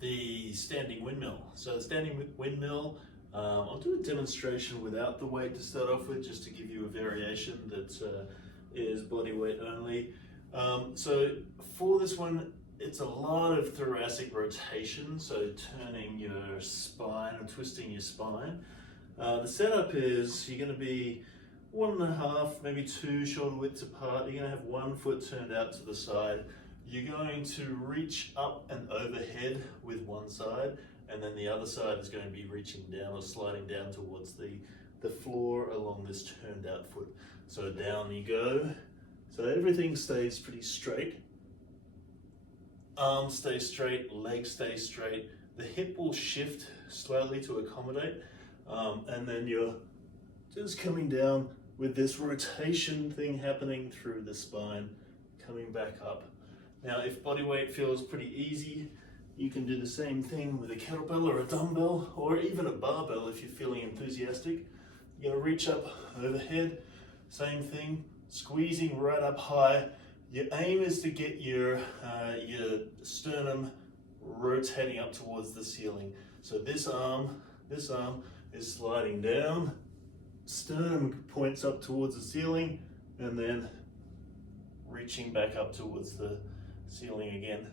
the standing windmill. So the standing windmill, I'll do a demonstration without the weight to start off with, just to give you a variation that is body weight only. So for this one, it's a lot of thoracic rotation, so turning your spine and twisting your spine. The setup is you're going to be 1.5, maybe 2 shoulder widths apart. You're going to have one foot turned out to the side. You're going to reach up and overhead with one side, and then the other side is going to be reaching down or sliding down towards the floor along this turned out foot. So down you go. So everything stays pretty straight. Arms stay straight, legs stay straight. The hip will shift slightly to accommodate, and then you're just coming down with this rotation thing happening through the spine, coming back up. Now, if body weight feels pretty easy, you can do the same thing with a kettlebell or a dumbbell, or even a barbell if you're feeling enthusiastic. You're gonna reach up overhead, same thing, squeezing right up high. Your aim is to get your sternum rotating up towards the ceiling. So this arm is sliding down, sternum points up towards the ceiling, and then reaching back up towards the ceiling again.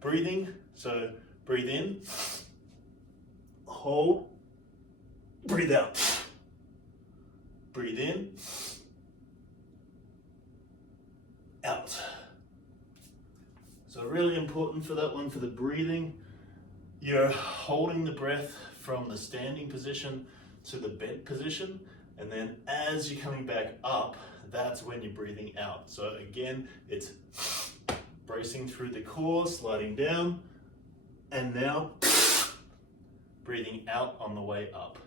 Breathing, so breathe in, hold, breathe out. Breathe in, out. So really important for that one, for the breathing, you're holding the breath from the standing position to the bent position, and then as you're coming back up, that's when you're breathing out. So again, it's bracing through the core, sliding down, and now breathing out on the way up.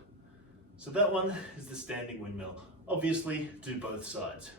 So that one is the standing windmill. Obviously, do both sides.